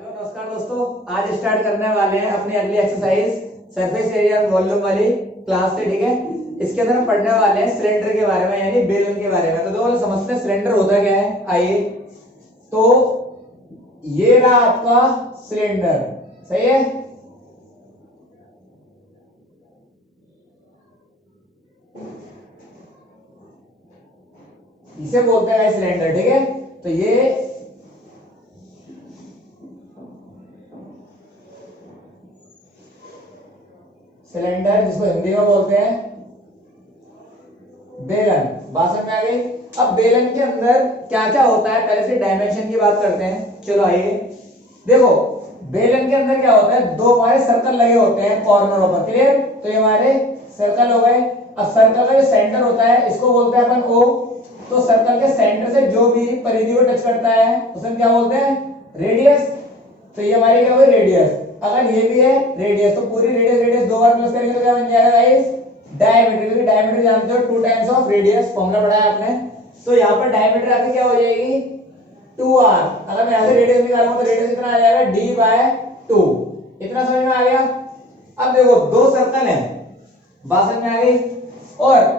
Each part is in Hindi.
हेलो नमस्कार दोस्तों, आज स्टार्ट करने वाले हैं अपनी अगली एक्सरसाइज सरफेस एरिया वॉल्यूम वाली क्लास से। ठीक है, इसके अंदर हम पढ़ने वाले हैं सिलेंडर के बारे में, यानी बेलन के बारे में। तो दो समझते हैं सिलेंडर होता क्या है। आइए, तो ये रहा आपका सिलेंडर, सही है। इसे बोलते हैं सिलेंडर। ठीक है, तो ये सिलेंडर, जिसको हिंदी में बोलते हैं बेलन। बात समझ में आ गई। अब बेलन के अंदर क्या क्या होता है, पहले से डायमेंशन की बात करते हैं। चलो आइए, देखो बेलन के अंदर क्या होता है, दो हमारे सर्कल लगे होते हैं कॉर्नरों पर। क्लियर, तो ये हमारे सर्कल हो गए। अब सर्कल का जो सेंटर होता है इसको बोलते हैं अपन ओ। तो सर्कल के सेंटर से जो भी परिधि को टच करता है उसे क्या बोलते हैं, रेडियस। तो ये हमारी क्या हुई, रेडियस। अगर ये भी है रेडियस, तो पूरी रेडियस दो बार प्लस करेंगे तो क्या बन जाएगा गाइस, डायमीटर। क्योंकि डायमीटर जानते हो 2 टाइम्स ऑफ रेडियस, फॉर्मूला पढ़ा है आपने। तो यहाँ पर डायमीटर आके क्या हो जाएगी, 2r। अगर मैं यहाँ से रेडियस निकालूंगा तो रेडियस कितना आ जाएगा, d/2। इतना समझ में आ गया। अब देखो दो सर्कल हैं, बात समझ में आ गई। और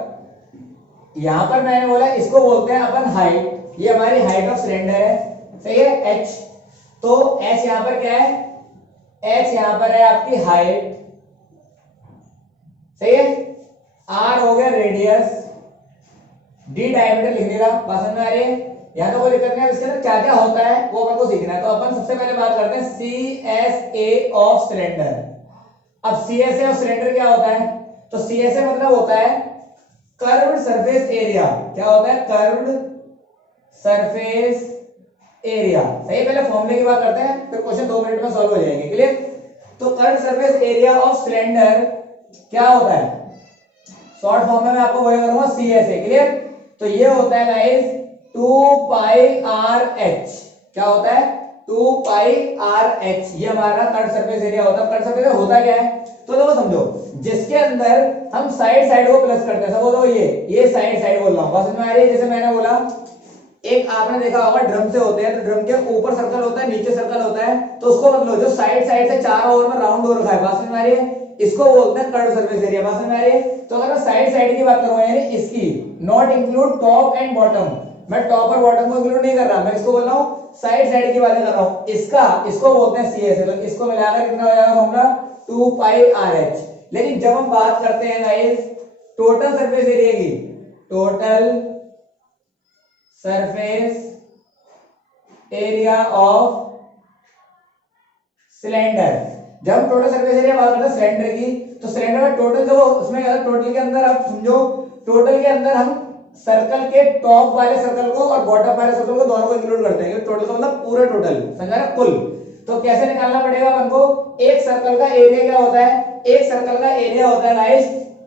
यहां पर मैंने बोला इसको बोलते हैं अपन हाइट। ये हमारी हाइट ऑफ सिलेंडर है, सही है, h। तो h यहां पर क्या है, h यहां पर है आपकी हाइट, सही है। r हो गया रेडियस, d डायमीटर लिख देगा। बात समझ में आ रही है। यहां तो कोई दिक्कत नहीं है। इसके अंदर क्या क्या होता है वो अपन को सीखना है। तो अपन सबसे पहले बात करते हैं CSA ऑफ सिलेंडर। अब CSA ऑफ सिलेंडर क्या होता है, तो CSA मतलब होता है कर्व्ड सरफेस एरिया। क्या होता है, कर्व्ड सरफेस एरिया, सही। पहले फॉर्मूले की बात करते हैं, फिर क्वेश्चन 2 मिनट में सॉल्व हो जाएंगे। क्लियर। तो curved surface area of cylinder क्या होता है, शॉर्ट फॉर्म में मैं आपको वही करूंगा, CSA। क्लियर। तो ये होता है गाइस 2πRh। क्या होता है, 2πRh। ये हमारा कर्व्ड सरफेस एरिया होता है। कर्व्ड सरफेस एरिया होता क्या है, तो देखो समझो, जिसके अंदर हम साइड को प्लस करते हैं। समझो ये साइड बोल रहा हूं, समझ में आ रही है। जैसे मैंने बोला, एक आपने देखा होगा ड्रम से होते हैं, तो ड्रम के ऊपर सर्कल होता है, नीचे सर्कल होता है। तो उसको मतलब जो साइड से चारों ओर में राउंड हो रखा है, बात समझ में आ रही है, इसको बोलते हैं कर्व्ड सरफेस एरिया। बात समझ में आ रही है। तो अगर मैं साइड की बात करूं, यानी इसकी, not include top and bottom, मैं टॉप और बॉटम को इंक्लूड नहीं कर रहा, मैं इसको बोल रहा हूं साइड की बातें कर रहा हूं। इसको बोलते हैं CSA। तो इसको मिलाकर कितना हो जाएगा फॉर्मूला, 2πRh। लेकिन जब हम बात करते हैं गाइस टोटल सरफेस एरिया की, total surface area of cylinder, जब हम टोटल सरफेस एरिया बात करते हैं सिलेंडर की, तो सिलेंडर में टोटल जो उसमें टोटल के अंदर आप समझो, टोटल के अंदर हम सर्कल के टॉप वाले सर्कल को और बॉटम वाले सर्कल को दोनों को इंक्लूड करते हैं। टोटल का मतलब पूरा टोटल, समझा ना, कुल। तो कैसे निकालना पड़ेगा अपन को, एक सर्कल का एरिया क्या होता है, एक सर्कल का एरिया होता है गाइस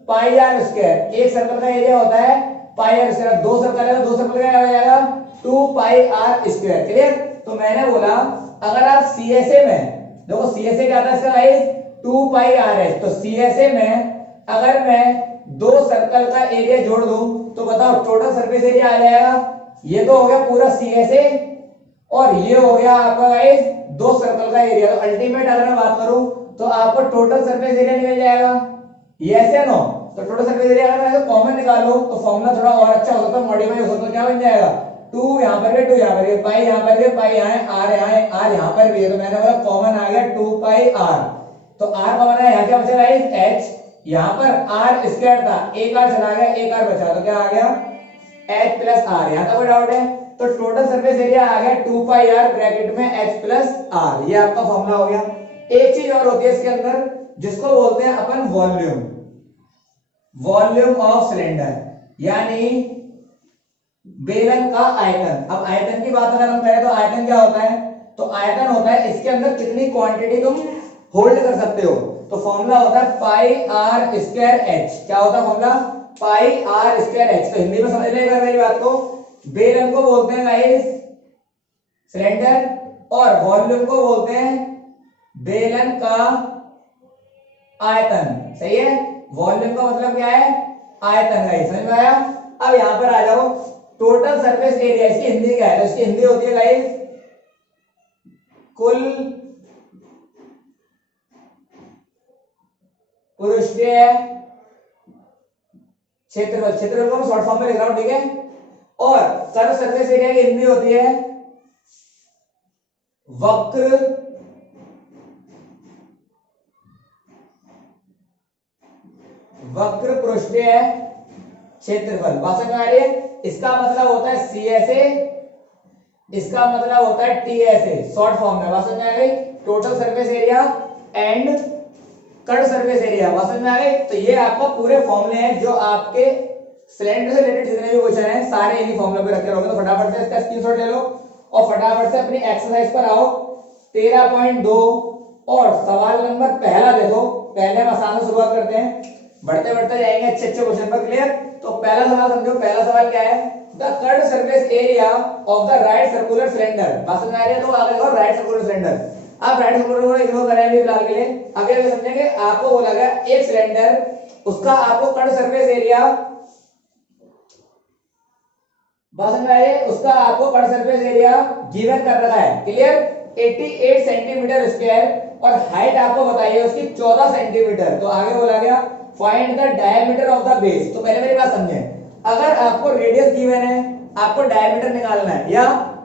πr²। एक सर्कल का एरिया होता है πr²। दो सर्कल है तो दो सर्कल का क्या हो जाएगा, 2πr²। क्लियर। तो मैंने बोला अगर आप CSA में देखो, CSA क्या आता है इसका गाइस, 2πRh। तो CSA में अगर मैं दो सर्कल का एरिया जोड़ दूं तो बताओ टोटल सरफेस एरिया आ जाएगा। ये तो हो गया पूरा CSA, और ये हो गया आपका गाइस दो सर्कल का एरिया। तो अल्टीमेट अगर मैं बात करूं तो आपको टोटल सरफेस एरिया निकल जाएगा, यस या नो। तो टोटल सरफेस एरिया अगर मैं कॉमन निकालूं तो फॉर्मूला थोड़ा और अच्छा हो सकता है, मॉडिफाई हो सकता है। क्या बन जाएगा, 2 यहां पर भी, 2 यहां पर भी, पाई यहां पर भी, पाई यहां है, r यहां है, r यहां पर भी है। तो मैंने बोला कॉमन आ गया 2πr। तो r कॉमन है, यहां क्या बचा गाइस, h। यहां पर r² था, एक r चला गया, एक r बचा, तो क्या आ गया, h + r। यहां तक कोई डाउट है। तो टोटल सरफेस एरिया आ गया 2πr ब्रैकेट में h + r। ये आपका फॉर्मूला हो गया। एक चीज और होती है इसके अंदर, जिसको बोलते हैं upon volume, volume of cylinder, यानी बेलन का आयतन। अब आयतन की बात अगर हम करें तो आयतन क्या होता है, तो आयतन होता है इसके अंदर कितनी क्वांटिटी तुम होल्ड कर सकते हो। तो फॉर्मूला होता है πr²h। क्या होता है फॉर्मूला, πr²h। तो हिंदी में समझ लेगा मेरी बात को, बेलन को बोलते हैं गाइस सिलेंडर, और वॉल्यूम को बोलते हैं बेलन का आयतन, सही है। वॉल्यूम का मतलब क्या है, आयतन गाइस, समझ में आया। अब यहां पर आ जाओ, टोटल सरफेस एरिया, इसकी हिंदी क्या है, तो इसकी हिंदी होती है गाइस कुल पृष्ठीय क्षेत्रफल, क्षेत्रफल को मैं शॉर्ट फॉर्म में लिख रहा हूं, ठीक है। और कर्व सरफेस एरिया की हिंदी होती है वक्र वक्र पृष्ठीय क्षेत्रफल। बात समझ में आ रही है? इसका मतलब होता है CSA, इसका मतलब होता है TSA शॉर्ट फॉर्म में। बात समझ में आ गई? Total surface area and cut surface area. बात समझ में आ गई? तो ये आपका पूरे फॉर्मूले हैं जो आपके सिलेंडर से रिलेटेड जितने भी क्वेश्चन हैं सारे इन्हीं फॉर्मूले पे रखे रहोगे। तो फटाफट से इसका स्क्रीनशॉट ले लो और फटाफट से अपनी एक्सरसाइज पर आओ 13.2 और सवाल नंबर पहला देखो। पहले हम आसान से शुरुआत करते हैं, बढ़ते बढ़ते जाएंगे अच्छे अच्छे क्वेश्चन पर। क्लियर? तो पहला सवाल समझो। पहला सवाल क्या है? The curved surface area of the right circular cylinder. बात समझ में आ रही है? तो आगे देखो राइट सर्कुलर सिलेंडर। आप राइट सर्कुलर को इग्नोर करें अभी फिलहाल के लिए, आगे समझेंगे। आपको बोला गया एक सिलेंडर, उसका आपको कर्व्ड सरफेस एरिया, बात समझ में आ रही है? उसका आपको कर्व्ड सरफेस एरिया गिवन कर रखा है। क्लियर? 88 सेंटीमीटर स्क्वायर और हाइट आपको बताइए उसकी 14 सेंटीमीटर। तो आगे बोला गया find the diameter of the base. तो पहले मेरी बात समझें, अगर आपको रेडियस गिवन है, आपको डायमीटर निकालना है, या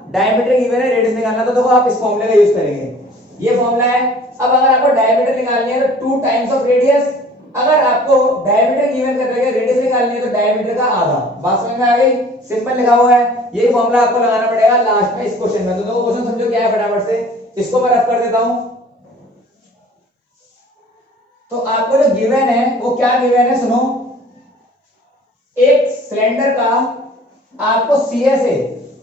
डायमीटर गिवन है रेडियस निकालना है, तो देखो आप इस फॉर्मूले का यूज करेंगे। ये फॉर्मूला है। अब अगर आपको डायमीटर निकालनी है तो 2 टाइम्स ऑफ रेडियस। अगर आपको डायमीटर गिवन कर रहे हैं, रेडियस निकालनी है तो डायमीटर का आधा। बात समझ में आ गई? सिंपल लिखा हुआ है। यही फॉर्मूला आपको लगाना पड़ेगा लास्ट में इस क्वेश्चन में। तो देखो क्वेश्चन समझो क्या है फटाफट से, इसको मैं रफ कर देता हूं। तो आपको जो गिवन है वो क्या गिवन है सुनो। एक सिलेंडर का आपको CSA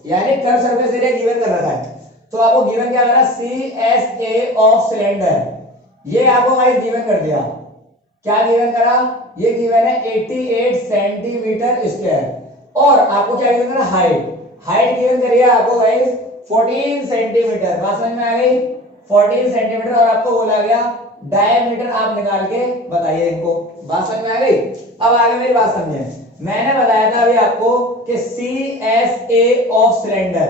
यानी कर्व सरफेस एरिया गिवन कर रखा है। तो आपको गिवन क्या करा? CSA of cylinder. ये आपको गाइस गिवन कर दिया। क्या गिवन करा? ये गिवन है 88 सेंटीमीटर स्क्वायर। और आपको क्या गिवन करा? हाइट गिवन करी है आपको गाइस 14 सेंटीमीटर। बात समझ में आ गई? 14 सेंटीमीटर। और आपको बोला गया डायमीटर आप निकाल के बताइए इनको। बात समझ में आ गई? अब आगे मेरी बात समझे। मैंने बताया था अभी आपको कि CSA ऑफ सिलेंडर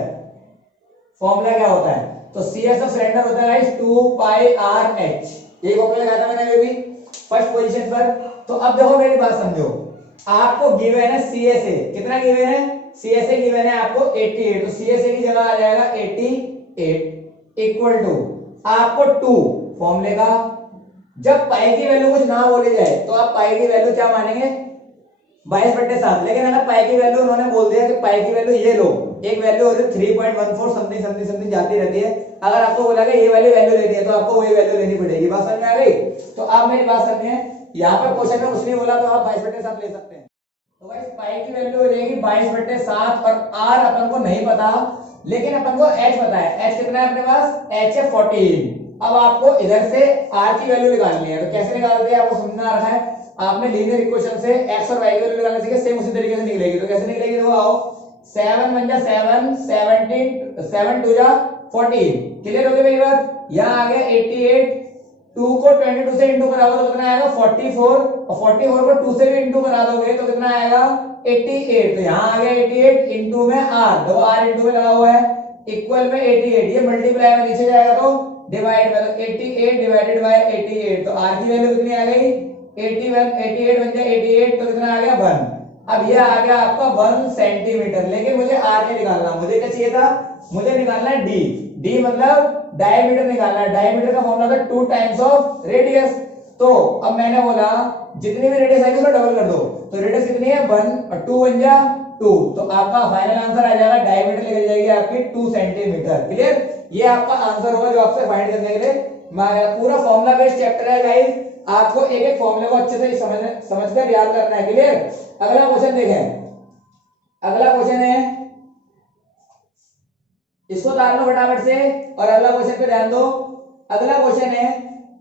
फॉर्मूला क्या होता है? तो CS ऑफ सिलेंडर होता है 2 पाई RH। ये फॉर्मूला लगाया था मैंने अभी फर्स्ट पोजीशन पर। तो अब देखो मेरी बात समझो, आपको गिवन है CSA कितना गिवन है? CSA गिवन है आपको 88। तो CSA की जगह आ जाएगा 88 इक्वल टू आपको 2 फॉर्मूले का। जब पाई की वैल्यू कुछ ना बोली जाए तो आप पाई की वैल्यू क्या मानेंगे? 22/7। लेकिन अगर पाई की वैल्यू उन्होंने बोल दिया कि पाई की वैल्यू ये लो, एक वैल्यू होती है 3.14 समथिंग समथिंग समथिंग जाती रहती है। अगर आपको बोला कि ये वाली वैल्यू लेनी है तो आपको वही वैल्यू लेनी पड़ेगी। बात समझ में आ गई? तो आप मेरी बात समझिए, यहाँ पर क्वेश्चन में कुछ नहीं बोला तो आप 22/7 ले सकते हैं। तो गाइस पाई की वैल्यू हो जाएगी 22/7 और r अपन को नहीं पता, लेकिन अपन को h पता है। h कितना है अपने पास? h है 14। अब आपको इधर से r की वैल्यू निकालनी है। तो कैसे निकालते हैं आपको समझना आ रहा है? आपने लीनियर इक्वेशन से x और y की वैल्यू निकालने सीखे, सेम उसी तरीके से निकलेगी। तो कैसे निकलेगी? देखो आओ, 7 1 जा 7, 17 7 2 जा 14। क्लियर हो गई मेरी बात? यहाँ आ गया 88, 2 को 22 से इंटू करा तो कितना आएगा? 44 और 44 को 2 से भी इंटू करा दोगे तो कितना आएगा? 88। तो यहाँ आ गया 88 इंटू में r, देखो r इंटू में लगा हुआ है, इक्वल में 88। ये मल्टीप्लाई में नीचे जाएगा तो डिवाइड में, तो 88 डिवाइडेड बाय 88। तो r की वैल्यू कितनी आ गई? 81। 88 बन जाए 88 तो कितना आ गया? 1। अब ये आ गया आपका 1 सेंटीमीटर। लेकिन मुझे r नहीं निकालना, मुझे क्या चाहिए था? मुझे निकालना है d मतलब डायमीटर निकालना है। डायमीटर का फॉर्मूला था 2 टाइम्स ऑफ रेडियस। तो अब मैंने बोला जितनी भी रेडियस आएगी उसको डबल कर दो। तो रेडियस कितनी है? 1 और 2 बन जा 2। तो आपका फाइनल आंसर आ जाएगा, डायमीटर निकल जाएगी आपकी 2 सेंटीमीटर। क्लियर? ये आपका आंसर होगा जो आपसे फाइंड करने के लिए पूरा फॉर्मूला बेस्ड चैप्टर है गाइस। आपको एक एक फॉर्मूले को अच्छे से समझकर याद करना है। क्लियर? अगला क्वेश्चन देखें। अगला क्वेश्चन है, इसको तार लो फटाफट से और अगला क्वेश्चन पे ध्यान दो। अगला क्वेश्चन है,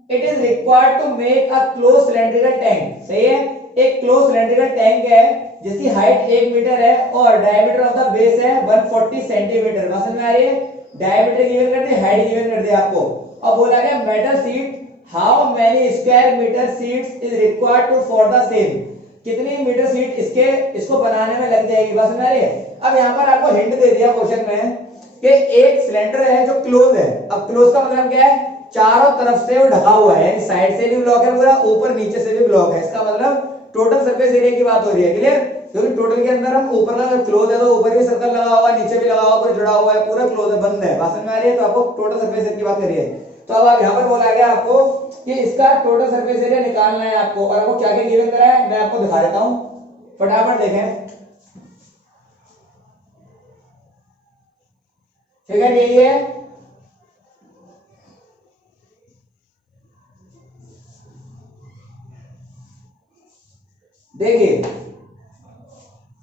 it is required to make a close cylindrical tank. सही है? एक क्लोज सिलेंड्रिकल टैंक है जिसकी हाइट 1 मीटर है और डायमीटर ऑफ द बेस है 140 सेंटीमीटर। समझ में आ रही है? डायमीटर गिवन कर दिया, हाइट गिवन कर दिया आपको। अब बोला गया metal sheet, how many square metre sheets is required to for the same. कितनी मीटर शीट इसको बनाने में लग जाएगी। समझ में आ रही है? अब यहाँ पर आपको हिंट दे दिया क्वेश्चन में कि एक सिलेंडर है जो क्लोज है। अब क्लोज का मतलब क्या है, चारों तरफ से वो ढका हुआ है, यानी साइड से भी ब्लॉक है पूरा, ऊपर नीचे से भी ब्लॉक है। इसका मतलब टोटल सरफेस एरिया की बात हो रही है, क्लियर। क्योंकि टोटल के अंदर हम ऊपर का क्लोज है तो ऊपर भी सर्कल लगा हुआ है, नीचे भी लगा हुआ, पूरा जुड़ा हुआ है, पूरा क्लोज है, बंद है, बात समझ में आ रही है। तो आपको टोटल सरफेस एरिया की बात करिए। तो अब आप यहाँ पर बोला गया आपको कि इसका टोटल सरफेस एरिया निकालना है आपको, और आपको क्या क्या गिवन करा है मैं आपको दिखा देता हूँ, फटाफट देखें। फिगर यही है, देखिए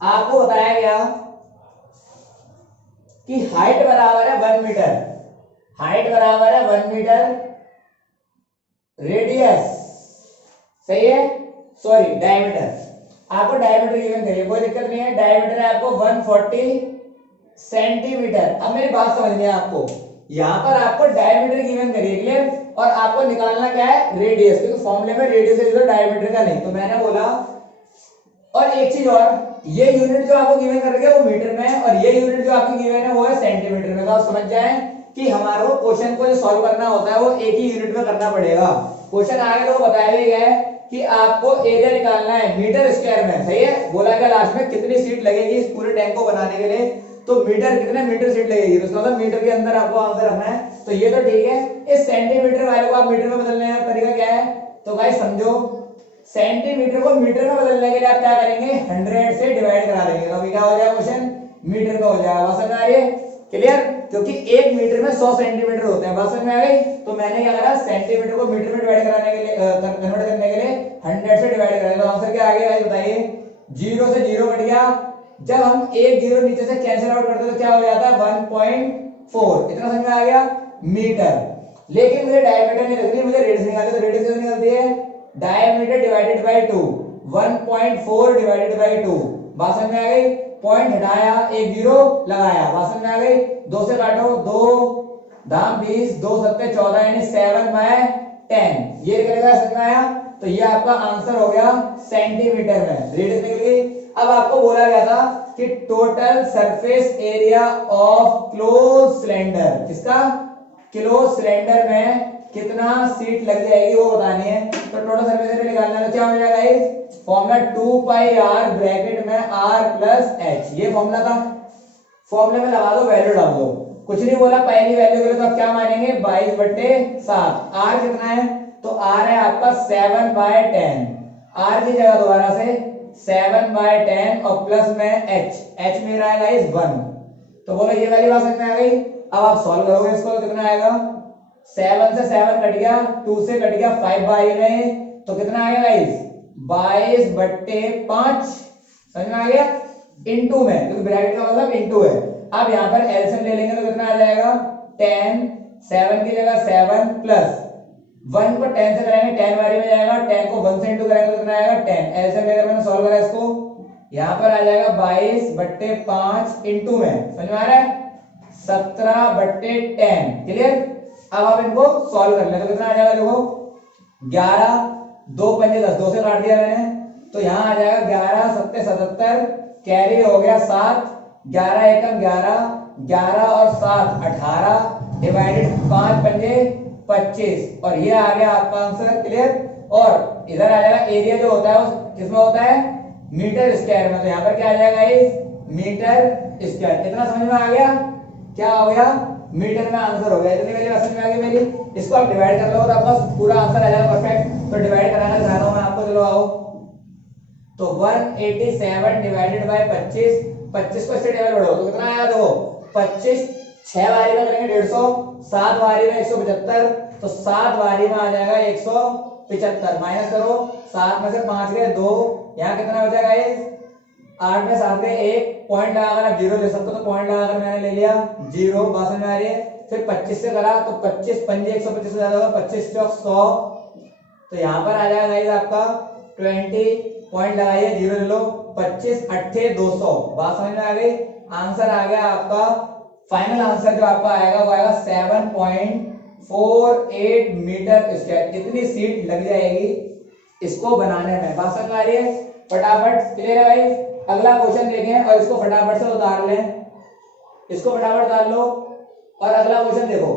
आपको बताया गया कि हाइट बराबर है 1 मीटर, हाइट बराबर है 1 मीटर, रेडियस सही है, सॉरी डायमीटर, आपको डायमीटर गिवन करिए, कोई दिक्कत नहीं है, डायमीटर है आपको 140 सेंटीमीटर। अब मेरी बात समझनी है आपको, यहां पर आपको डायमीटर गिवन करिए, क्लियर, और आपको निकालना क्या है, रेडियस, क्योंकि फॉर्मूले में रेडियस है तो डायमीटर का नहीं। तो मैंने बोला, और एक चीज और, ये यूनिट जो आपको गिवन कर रखी है वो मीटर में है, और ये यूनिट जो आपको गिवन है वो है सेंटीमीटर में। तो आप समझ जाएं कि हमारे को क्वेश्चन को जो सॉल्व करना होता है वो एक ही यूनिट में करना पड़ेगा। क्वेश्चन आगे तो बताया भी गया है कि आपको एरिया निकालना है मीटर स्क्वायर में, सही है। बोला गया लास्ट में कितनी सीट लगेगी इस पूरे टैंक को बनाने के लिए, तो मीटर कितने मीटर सीट लगेगी, तो इसका मतलब मीटर के अंदर आपको आंसर रखना है। तो ये तो ठीक है, इस सेंटीमीटर वाले को आप मीटर में बदलने का तरीका क्या है, तो गाइस समझो, सेंटीमीटर को मीटर में बदलने के लिए आप क्या करेंगे, 100 से डिवाइड करा देंगे, तो अभी क्या हो जाएगा क्वेश्चन, मीटर में हो जाएगा। बात समझ में आ रही है, क्लियर, क्योंकि एक मीटर में 100 सेंटीमीटर होते हैं। बात समझ में आ गई। तो मैंने क्या करा, सेंटीमीटर को मीटर में डिवाइड कराने के लिए, कन्वर्ट करने के लिए 100 से डिवाइड करा, तो आंसर क्या आ गया गाइस बताइए, 0 से 0 कट गया। जब हम एक जीरो नीचे से कैंसिल आउट करते हैं तो क्या हो जाता है, 1.4, इतना समझ में आ गया, मीटर। लेकिन मुझे डायमीटर नहीं रखनी, मुझे रेडियस निकालनी, तो रेडियस कैसे निकलती है, diameter divided by 2, 1.4 divided by 2। बात समझ में आ गई, पॉइंट हटाया, एक जीरो लगाया, बात समझ में आ गई। 2 से काटो, 2 दाम 20, 2 सत्ते 14, यानी 7/10, ये निकलेगा, समझ में आया। तो ये आपका आंसर हो गया सेंटीमीटर में, रेडियस निकल गई। अब आपको बोला गया था कि total surface area of close cylinder, किसका, क्लोज सिलेंडर में कितना सीट लग जाएगी वो बतानी है। तो टोटल सरफेस एरिया निकालना है, तो क्या हो जाएगा गाइस, फॉर्मूला 2πr ब्रैकेट में r प्लस h, ये फॉर्मूला था। फॉर्मूले में लगा दो, वैल्यू डाल दो, कुछ नहीं बोला, पहली वैल्यू के लिए तो आप क्या मानेंगे, 22/7। r कितना है, तो r है आपका 7/10, r की जगह दोबारा से 7/10 और प्लस में h मेरा आएगा इस 1। तो बोलो ये वाली बात समझ में आ गई। अब आप सॉल्व करोगे इसको तो कितना आएगा, 7 से 7 कट गया, 2 से कट गया, 5 बाई में, तो कितना आएगा गाइस, 22/5, समझ में आ गया, इनटू में, क्योंकि ब्रैकेट का मतलब इनटू है। अब यहाँ पर एलसीएम ले लेंगे तो कितना आ जाएगा, 10, 7 की जगह 7 प्लस 1 को 10 से करेंगे 10 बारी में जाएगा, 10 को 1 से इंटू करेंगे तो कितना आएगा 10। एलसीएम लेकर मैंने सॉल्व करा इसको, यहाँ पर आ जाएगा 22/5 इंटू में, समझ में आ रहा है, 17/10, क्लियर। अब आप इनको सॉल्व कर ले तो कितना आ जाएगा, देखो 11, 2 पंजे 10, 2 से काट दिया मैंने, तो यहाँ आ जाएगा 11 सत्ते 77, कैरी हो गया 7, 11 एकम 11, 11 और 7 18, डिवाइडेड 5 पंजे 25, और ये आ गया आपका आंसर, क्लियर। और इधर आ जाएगा एरिया जो होता है वो किसमें होता है, मीटर स्क्वायर में, तो यहाँ पर क्या आ जाएगा इस मीटर स्क्वायर। इतना समझ में आ गया, क्या हो गया, मीटर में आंसर हो गया। इतनी वाली बात समझ में आ गई मेरी। इसको आप डिवाइड कर लो तो आपका पूरा आंसर आ जाएगा परफेक्ट। तो डिवाइड कराना दिखा रहा हूं मैं आपको, चलो आओ। तो 187 डिवाइडेड बाय 25, 25 को इससे टेबल बढ़ाओ तो कितना आया, देखो 25 6 बारी में करेंगे 150, 7 बारी में 175, तो 7 बारी में आ जाएगा 175, माइनस करो, 7 में से 5 गए 2, यहाँ कितना बचा गाइस, 8 में 7 गए 1, पॉइंट लगाकर आप 0 ले सकते हो, तो पॉइंट लगाकर मैंने ले लिया 0, बात समझ में आ रही है। फिर 25 से करा तो 25 पंजे 125 से ज्यादा होगा, 25 चौक 100, तो यहाँ पर आ जाएगा गाइस आपका 20, पॉइंट लगाइए 0 ले लो, 25 अट्ठे 200, बात समझ में आ गई। आंसर आ गया आपका, फाइनल आंसर जो आपका आएगा वो आएगा 7.48 मीटर स्क्वायर। इतनी सीट लग जाएगी इसको बनाने में, बात समझ में आ रही है। फटाफट क्लियर है भाई। अगला क्वेश्चन देखें और इसको फटाफट से उतार लें, इसको फटाफट उतार लो। और अगला क्वेश्चन देखो,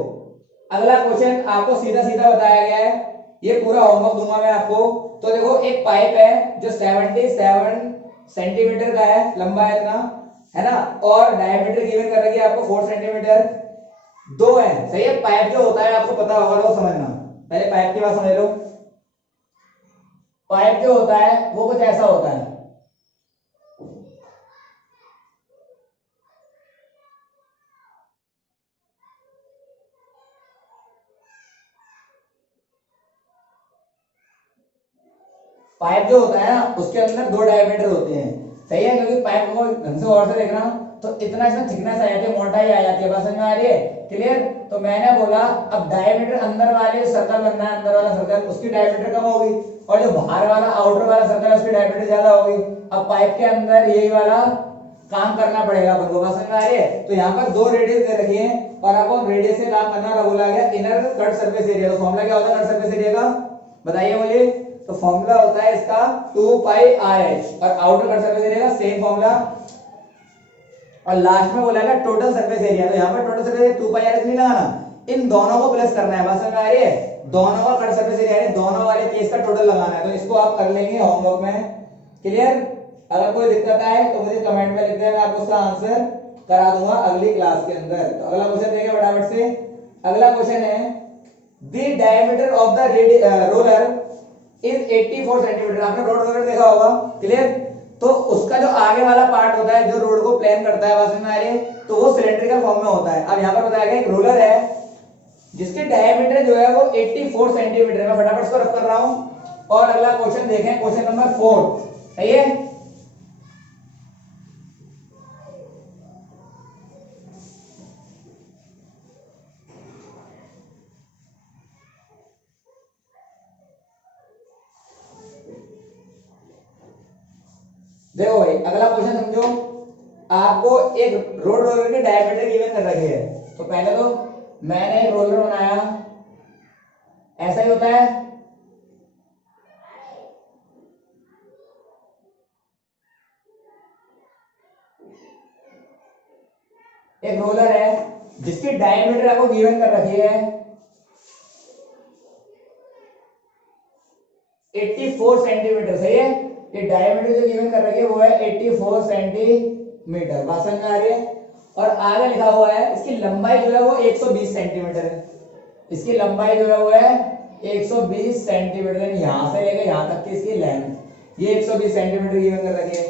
अगला क्वेश्चन आपको सीधा सीधा बताया गया है, ये पूरा होमवर्क दूंगा मैं आपको। तो देखो एक पाइप है जो 77 सेंटीमीटर का है, लंबा है इतना, है ना, और डायमीटर गिवन कर रखी है आपको 4 सेंटीमीटर, दो है, सही है। पाइप जो होता है आपको पता होगा, तो समझना, पहले पाइप की बात समझ लो। पाइप जो होता है वो कुछ ऐसा होता है, पाइप जो होता है ना उसके अंदर दो डायमीटर होते हैं, सही है, क्योंकि पाइप को ढंग से और से देखना तो इतना इसमें थिकनेस आ जाती है, मोटाई आ जाती है, बस समझ में आ रही है, क्लियर। तो मैंने बोला अब डायमीटर अंदर वाले सर्कल बनना है, अंदर वाला सर्कल उसकी डायमीटर कम होगी, और जो बाहर वाला आउटर वाला सर्कल है उसकी डायमीटर ज्यादा होगी। अब पाइप के अंदर यही वाला काम करना पड़ेगा अपन को, बस समझ में आ रही है। तो यहाँ पर दो रेडियस दे रखी है और आपको रेडियस से काम करना बोला गया, इनर कट सरफेस एरिया। तो फॉर्मूला क्या होता है कट सरफेस एरिया का, बताइए मुझे। तो फॉर्मूला होता है इसका 2 पाई आर एच, और आउटर कट सरफेस एरिया का सेम फॉर्मूला, और लास्ट में बोला है टोटल सरफेस एरिया। तो यहाँ पर total surface area 2 pi R H नहीं लगाना, इन दोनों को प्लस करना है, बस समझ में आ रही है। दोनों का कट सरफेस एरिया यानी दोनों वाले केस का टोटल लगाना है। तो इसको आप कर लेंगे होमवर्क में, क्लियर। अगर कोई दिक्कत आए तो मुझे कमेंट में लिख दें, मैं आपको उसका आंसर करा दूंगा अगली क्लास के अंदर। तो अगला क्वेश्चन देखिए फटाफट से। अगला क्वेश्चन है the diameter of the roller is 84 centimetre. आपने रोलर देखा होगा, क्लियर। तो उसका जो आगे वाला पार्ट होता है जो रोड को प्लेन करता है, बस में आ रही है, तो वो सिलेंड्रिकल फॉर्म में होता है। अब यहाँ पर बताया गया एक रोलर है जिसकी डायमीटर जो है वो 84 सेंटीमीटर है। मैं फटाफट इसको रख कर रहा हूं। और अगला क्वेश्चन देखें, क्वेश्चन नंबर 4, सही है। देखो भाई अगला क्वेश्चन समझो, आपको एक रोड रोलर की डायमीटर गिवन कर रखी है। तो पहले तो मैंने एक रोलर बनाया, ऐसा ही होता है, एक रोलर है जिसकी डायमीटर आपको गिवन कर रखी है 84 सेंटीमीटर, सही है। ये डायमीटर जो गिवन कर रखी है वो है 84 सेंटीमीटर, बात समझ में आ रही है। और आगे लिखा हुआ है इसकी लंबाई जो है वो 120 सेंटीमीटर है, इसकी लंबाई जो है वो है 120 सेंटीमीटर, यहां से लेकर यहां तक की इसकी लेंथ ये 120 सेंटीमीटर गिवन कर रखी है।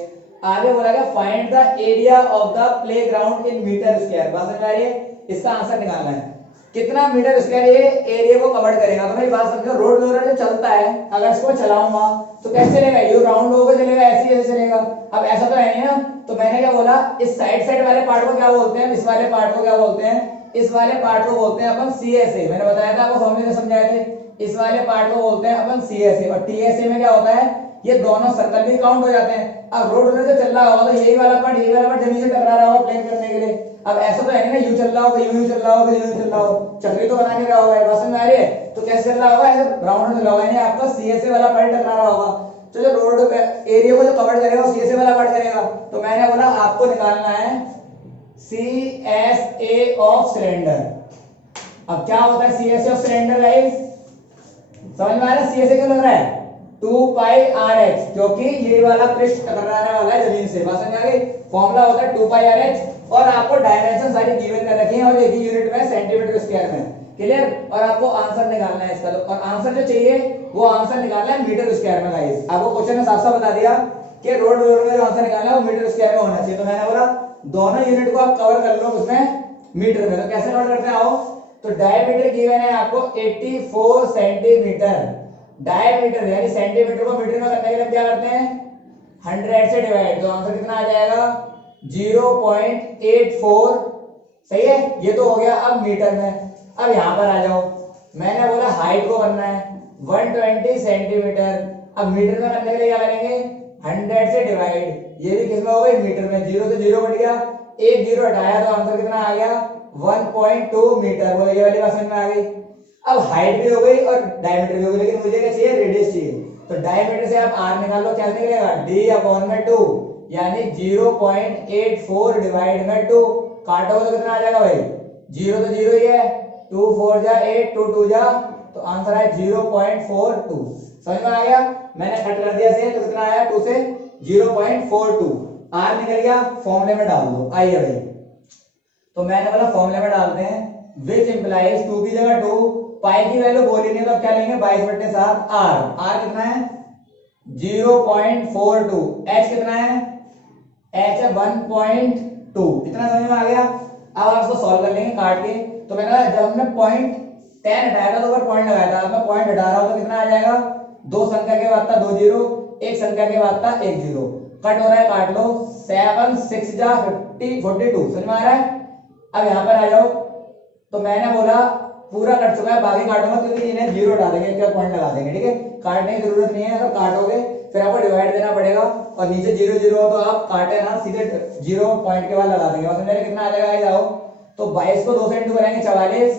आगे बोला गया find the area of the playground in metre square, बात समझ में आ रही है। इसका आंसर निकालना है कितना मीटर स्क्वायर ये एरिया को कवर करेगा। तो मेरी बात समझो, रोड रोलर जो चलता है अगर इसको चलाऊंगा तो कैसे चलेगा, ये राउंड होकर चलेगा, ऐसे ऐसे चलेगा। अब ऐसा तो है नहीं ना, तो मैंने क्या बोला, इस साइड साइड वाले पार्ट को क्या बोलते हैं, इस वाले पार्ट को क्या बोलते हैं, इस वाले पार्ट को बोलते हैं अपन सीएसए। मैंने बताया था आपको, फॉर्मूले से समझाए थे। इस वाले पार्ट को बोलते हैं अपन सीएसए, और टीएसए में क्या होता है, ये दोनों सर्कल भी काउंट हो जाते हैं। अब रोड रोलर जो चल रहा होगा तो यही वाला पार्ट जमीन से टकरा रहा होगा प्लेन करने के लिए। अब ऐसा तो है ना, यूं चल रहा होगा, यूं चल रहा होगा, यूं चल रहा होगा, चक्री तो बना नहीं रहा होगा, बस में आ रही है। तो कैसे चल रहा होगा, ऐसे राउंड चल रहा होगा, यानी आपका सीएसए वाला पार्ट टकरा रहा होगा। तो जो रोड एरिया को जो कवर करेगा वो सीएसए वाला पार्ट करेगा। तो मैंने बोला आपको निकालना है सीएसए ऑफ सिलेंडर। अब क्या होता है सीएसए ऑफ सिलेंडर गाइस, समझ में आ रहा है। सीएसए क्यों लग रहा है, 2 पाई आर एच, क्योंकि ये वाला पृष्ठ टकराने वाला है जमीन से, बात समझ आ गई। फॉर्मूला होता है 2 पाई आर एच, और आपको डायमेंशन सारी गिवन कर रखी है, और एक ही यूनिट में सेंटीमीटर स्क्वायर में, क्लियर। और आपको आंसर निकालना है इसका, और आंसर जो चाहिए वो आंसर निकालना है मीटर स्क्वायर में गाइस। आपको क्वेश्चन में साफ साफ बता दिया कि रोड रोलर में जो आंसर निकालना है वो मीटर स्क्वायर में होना चाहिए। तो मैंने बोला दोनों यूनिट को आप कवर कर लो उसमें मीटर में। तो कैसे कवर करते हैं आओ, तो डायमीटर गिवन है आपको 84 सेंटीमीटर, डायमीटर यानी सेंटीमीटर को मीटर में करने के लिए क्या करते हैं 100 से डिवाइड, तो आंसर कितना आ जाएगा 0.84, सही है। ये तो हो गया अब मीटर में। अब यहां पर आ जाओ, मैंने बोला हाइट को करना है 120 सेंटीमीटर। अब मीटर में करने के लिए क्या करेंगे 100 से डिवाइड, ये भी किसमें हो गई मीटर में, 0 से 0 कट गया, एक 0 हटाया तो आंसर कितना आ गया 1.2 मीटर। बोलो ये वाली बात समझ में आ गई। अब हाइट भी हो गई और डायमीटर भी हो गई, लेकिन मुझे क्या चाहिए रेडियस चाहिए। तो डायमीटर से आप आर निकाल लो, क्या निकलेगा d/2 यानी 0.84 डिवाइड में 2, काटोगे तो कितना आ जाएगा भाई जीरो तो जीरो ही है, 2 4 जा 8, 2 2 जा, तो आंसर है 0.42। समझ में आ गया? मैंने कट कर दिया से, तो कितना आया 2 से 0.42। आर निकल गया, फॉर्मूले में डाल दो। आइए भाई, तो मैंने बोला फॉर्मूले में डालते हैं, विच इंप्लाइज 2 की जगह 2, पाई की वैल्यू बोली नहीं तो अब क्या लेंगे 22/7 आर। आर कितना है 0.42, एच कितना है, एच है 1.2। इतना समझ में आ गया? अब आप इसको सॉल्व कर लेंगे काट के। तो मैंने जब हमने पॉइंट 10 हटाया था तो ऊपर पॉइंट लगाया था, अब मैं पॉइंट हटा रहा हूं तो कितना आ जाएगा, दो संख्या के बाद था 2 जीरो, एक संख्या के बाद था 1 जीरो, कट हो रहा है काट लो, 7 6 जा 50 42। समझ में आ रहा है? अब यहां पर आ जाओ, तो मैंने बोला पूरा कट चुका है, बाकी काटूंगा क्योंकि इन्हें जीरो डालेंगे, क्या पॉइंट लगा देंगे, ठीक है? काटने की जरूरत नहीं है, अगर काटोगे फिर आपको डिवाइड देना पड़ेगा, और नीचे जीरो जीरो हो तो आप काटे ना, सीधे जीरो पॉइंट के बाद लगा देंगे। बस मेरे कितना आ जाएगा, जाओ तो 22 को 2 से इंटू करेंगे 44,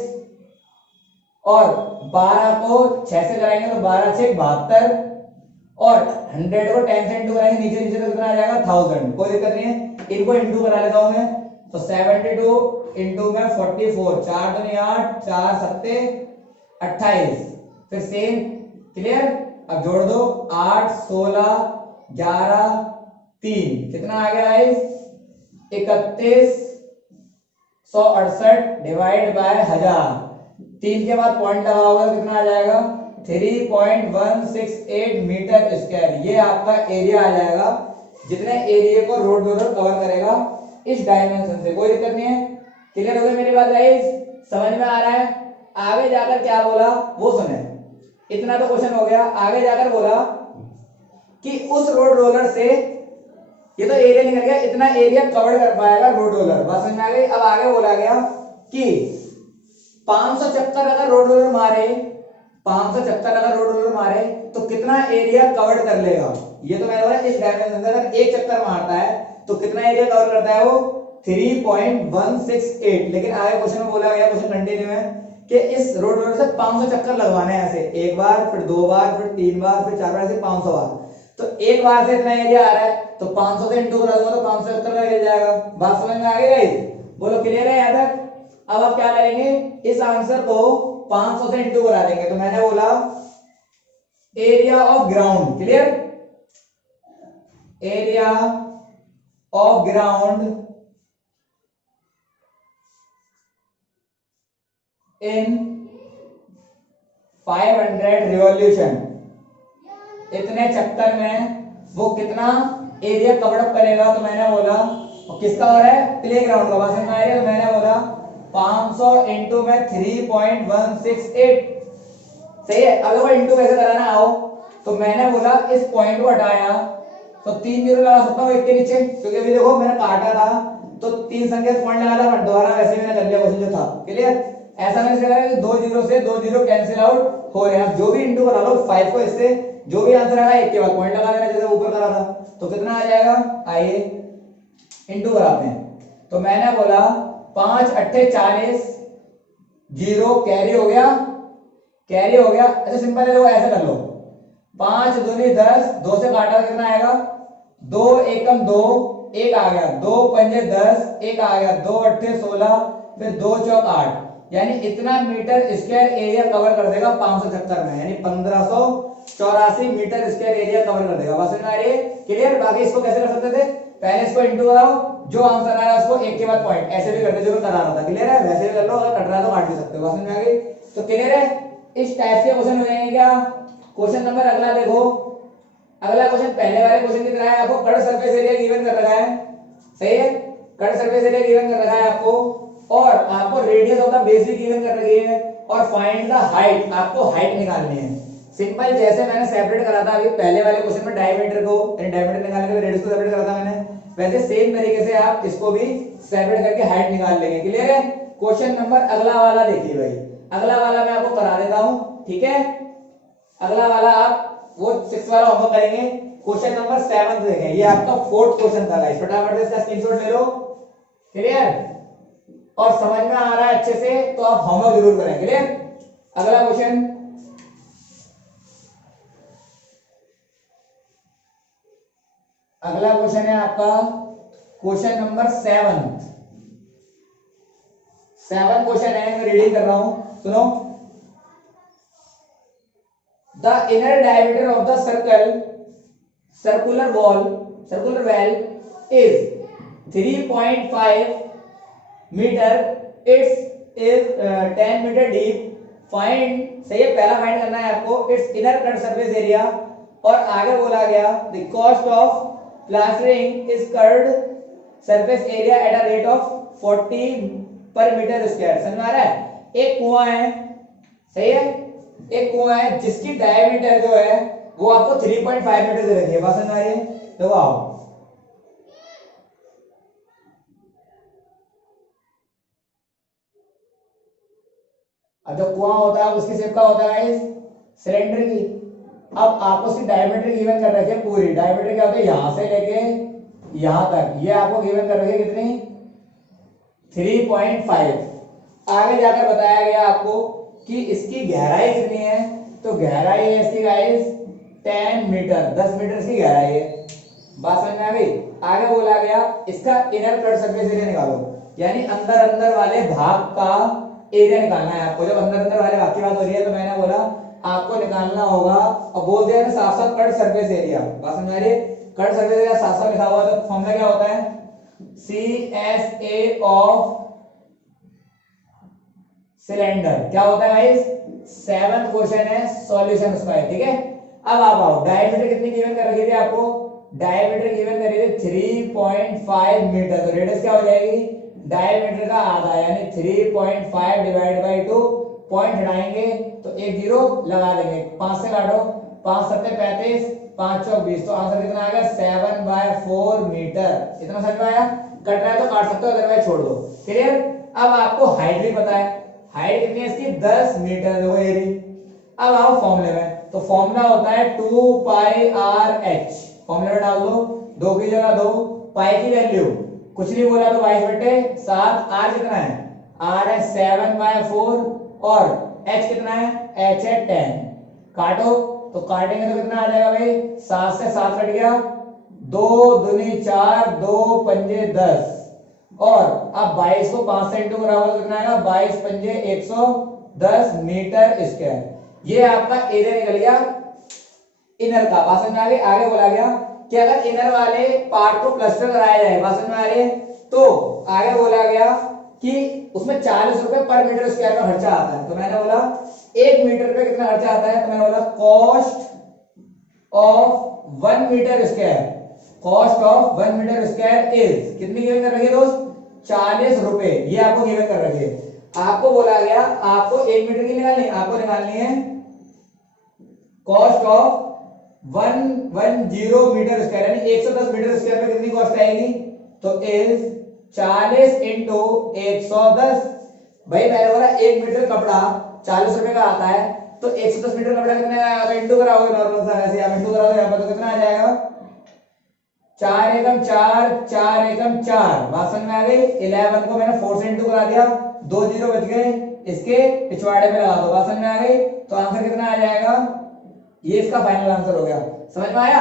और 12 को 6 से कराएंगे तो 12 6 72, और 100 को 10 से इंटू करेंगे नीचे नीचे तो कितना आ जाएगा 1000। कोई दिक्कत नहीं है, इनको इंटू करा लेता हूं मैं, तो 72 इंटू में 44, 4 दूनी 8, 4 सत्ते 28, फिर सेम, क्लियर? अब जोड़ दो, 8 16 11 3, कितना आ गया गाइस 3168 डिवाइड बाय 1000, 3 के बाद पॉइंट लगाओगे कितना आ जाएगा 3.168 मीटर स्क्वायर। ये आपका एरिया आ जाएगा, जितने एरिया को रोड रोलर कवर करेगा इस डायमेंशन से। कोई दिक्कत नहीं है? क्लियर हो गई मेरी बात गाइस? समझ में आ रहा है? आगे जाकर क्या बोला वो सुने, इतना तो क्वेश्चन हो गया। आगे जाकर बोला कि उस रोड रोलर से, ये तो एरिया निकल गया, इतना एरिया कवर कर पाएगा रोड रोलर। बात समझ में आ गई? अब आगे बोला गया कि 574 अगर रोड रोलर मारे, 574 अगर रोड रोलर मारे तो कितना एरिया कवर कर लेगा। ये तो मैंने बोला इस डायमेंशन से अगर एक चक्कर मारता है तो कितना एरिया कवर करता है वो 3.168। लेकिन आगे क्वेश्चन में बोला गया, क्वेश्चन कंटिन्यू है कि इस रोड रोलर से 500 चक्कर लगवाने हैं, ऐसे एक बार, फिर दो बार, फिर तीन बार, फिर चार बार, ऐसे 500 बार। तो एक बार से इतना एरिया आ रहा है तो 500 से इंटू करा दूंगा तो 570 का मिल जाएगा। बात समझ में आ गई गाइस? बोलो क्लियर है यहां तक? अब आप क्या करेंगे, इस आंसर को 500 से इंटू करा देंगे। तो मैंने बोला area of ground, clear? Area of ground in 500 revolution, इतने चक्कर में वो कितना एरिया कवर अप करेगा। तो मैंने बोला, और किसका हो रहा है प्ले ग्राउंड का, बात समझ में आ रही है? तो मैंने बोला 500 इंटू में 3.168, सही है? अब देखो इंटू कैसे कराना आओ, तो मैंने बोला इस पॉइंट को हटाया तो 3 जीरो लगा सकता हूँ एक के नीचे, क्योंकि अभी देखो मैंने काटा था तो 3 संख्या पॉइंट लगा था, दोबारा वैसे मैंने कर लिया क्वेश्चन जो था, क्लियर? ऐसा मैंने करा कि 2 जीरो से 2 जीरो कैंसिल आउट हो रहे हैं। जो भी इंटू करा लो 5 को इससे, जो भी आंसर आएगा एक के बाद पॉइंट लगा देना, जैसे ऊपर करा था। तो कितना आ जाएगा, आइए इंटू कराते हैं। तो मैंने बोला 5 अट्ठे 40, जीरो कैरी हो गया, कैरी हो गया। अच्छा सिंपल है, देखो ऐसे कर लो, 5 दूनी 10, 2 से काटा तो कितना आएगा 2 एकम 2, एक आ गया, 2 पंजे 10, एक आ गया, 2 अट्ठे 16, फिर 2 चौक 8, यानी इतना मीटर स्क्वायर एरिया कवर कर देगा 574 में, यानी 1584 मीटर स्क्वायर एरिया कवर कर देगा। बस समझ में आ रही है? क्लियर? बाकी इसको कैसे कर सकते थे, पहले इसको इंटू कराओ, जो आंसर आ रहा है उसको एक के बाद पॉइंट, ऐसे भी करते जो मैं करा रहा था, क्लियर है? वैसे भी कर लो, अगर कट रहा है तो काट भी सकते हो। बस समझ में आ गई? तो क्लियर है? इस टाइप के क्वेश्चन हो जाएंगे क्या? क्वेश्चन नंबर अगला देखो, अगला क्वेश्चन पहले वाले क्वेश्चन की तरह है, आपको कट सरफेस एरिया गिवन कर रखा है, सही है? कट सरफेस एरिया गिवन कर रखा है आपको, और आपको radius of the basic given कर रखी है, और फाइंड द हाइट, आपको हाइट निकालनी है। सिंपल, जैसे मैंने सेपरेट करा था अभी पहले वाले क्वेश्चन में डायमीटर को, डायमीटर निकालने के लिए रेडियस को सेपरेट करा था मैंने, वैसे सेम तरीके से आप इसको भी सेपरेट करके हाइट निकाल लेंगे। क्लियर है? क्वेश्चन नंबर अगला वाला देखिए भाई, अगला वाला मैं आपको करा देता हूं, ठीक है? अगला वाला आप वो 6 वाला होमवर्क करेंगे, क्वेश्चन नंबर 7 देखेंगे, ये आपका 4th क्वेश्चन था गाइस, फटाफट से इसका स्क्रीनशॉट ले लो। क्लियर? और समझ में आ रहा है अच्छे से तो आप होमवर्क जरूर करें। क्लियर? अगला क्वेश्चन, अगला क्वेश्चन है आपका क्वेश्चन नंबर 7। 7 क्वेश्चन है, मैं रीडिंग कर रहा हूं, सुनो। The inner diameter of the circular well is 3.5 meter. It's is 10 meter deep. Find, सही है, पहला फाइंड करना है आपको it's inner cut surface area. और आगे बोला गया the cost of plastering is curd surface area at a rate of 40 पर मीटर स्क्वायर। समझ में आ रहा है? एक कुआं है, सही है, एक कुआं है जिसकी डायमीटर जो है वो आपको 3.5 मीटर दे रखी है। बात समझ में आ रही है? देखो आओ, अब जो कुआं होता है उसकी शेप का होता है सिलेंडर की। अब आपको उसकी डायमीटर गिवन कर रखी है पूरी। डायमीटर क्या होता है? यहां से लेके यहां तक, ये आपको गिवन कर रखी है कितनी? 3.5। आगे जाकर बताया गया आपको कि इसकी गहराई कितनी है, तो गहराई है इसकी गाइस 10 मीटर, 10 मीटर इसकी गहराई है। बात समझ में आ गई? आगे बोला गया इसका इनर कट सरफेस एरिया निकालो, यानी अंदर अंदर वाले भाग का एरिया निकालना है आपको। जब अंदर अंदर वाले भाग की बात हो रही है तो मैंने बोला आपको निकालना होगा, और बोल दिया साफ साफ कट सरफेस एरिया। बात समझ में आ रही है? कट सरफेस एरिया साफ साफ लिखा हुआ है, तो फॉर्मूला क्या होता है? CSA of cylinder. क्या होता है गाइस? 7th क्वेश्चन है, सॉल्यूशन उसका है, ठीक है। अब आप आओ, डायमीटर कितनी गिवन कर रखी थी आपको? डायमीटर गिवन कर रही थी 3.5 मीटर, तो रेडियस क्या हो जाएगी? डायमीटर का आधा, यानी 3.5 डिवाइड बाई 2, पॉइंट हटाएंगे तो एक जीरो लगा देंगे, 5 से काटो, 5 7 35, 5 चौक 20, तो आंसर कितना आ गया? 7/4 मीटर। इतना समझ में आया? कट रहा है तो काट सकते हो, अदरवाइज छोड़ दो। क्लियर? अब आपको हाइट भी पता है, हाइट कितनी है इसकी? 10 मीटर देखो एरी। अब आओ फॉर्मूले में, तो फॉर्मूला होता है 2 पाई आर एच। फॉर्मूले में डाल दो, 2 की जगह 2, पाई की वैल्यू कुछ नहीं बोला तो 22/7। आर कितना है? आर है 7/4, और एच कितना है? एच है 10। काटो, तो काटेंगे तो कितना आ जाएगा भाई? 7 से 7 कट गया, 2 दूनी 4, 2 पंजे 10, और अब 22 को 5 से इंटू करा तो कितना आएगा? 22 पंजे 110 मीटर स्क्वायर। ये आपका एरिया निकल गया इनर का। बात समझ में आ गई? आगे बोला गया कि अगर इनर वाले पार्ट को प्लास्टर कराया जाए, बात समझ में आ रही है, तो आगे बोला गया कि उसमें 40 रुपए पर मीटर स्क्वायर का खर्चा आता है। तो मैंने बोला 1 मीटर पे कितना खर्चा आता है? तो मैंने बोला cost of 1 metre square, cost of 1 metre square is कितनी गिवन कर रखी है दोस्त? 40 रुपए। ये आपको गिवन कर रखी है। आपको बोला गया आपको 1 मीटर की निकालनी, आपको निकालनी है कॉस्ट ऑफ 110 मीटर स्क्वायर, यानी 110 मीटर स्क्वायर पे कितनी कॉस्ट आएगी? तो इज 40 इंटू 110। भाई मैंने बोला 1 मीटर कपड़ा 40 रुपए का आता है, तो 110 मीटर कपड़ा कितने का आएगा? इंटू कराओगे नॉर्मल सा, वैसे आप इंटू कराओगे यहाँ पर तो कितना आ जाएगा? 4 एकम 4, 4 एकम 4। बात समझ में आ गई? 11 को मैंने 4 से इंटू करा दिया, 2 जीरो बच गए, इसके पिछवाड़े में लगा दो। बात समझ में आ गई? तो आंसर कितना आ जाएगा? ये इसका फाइनल आंसर हो गया। समझ में आया?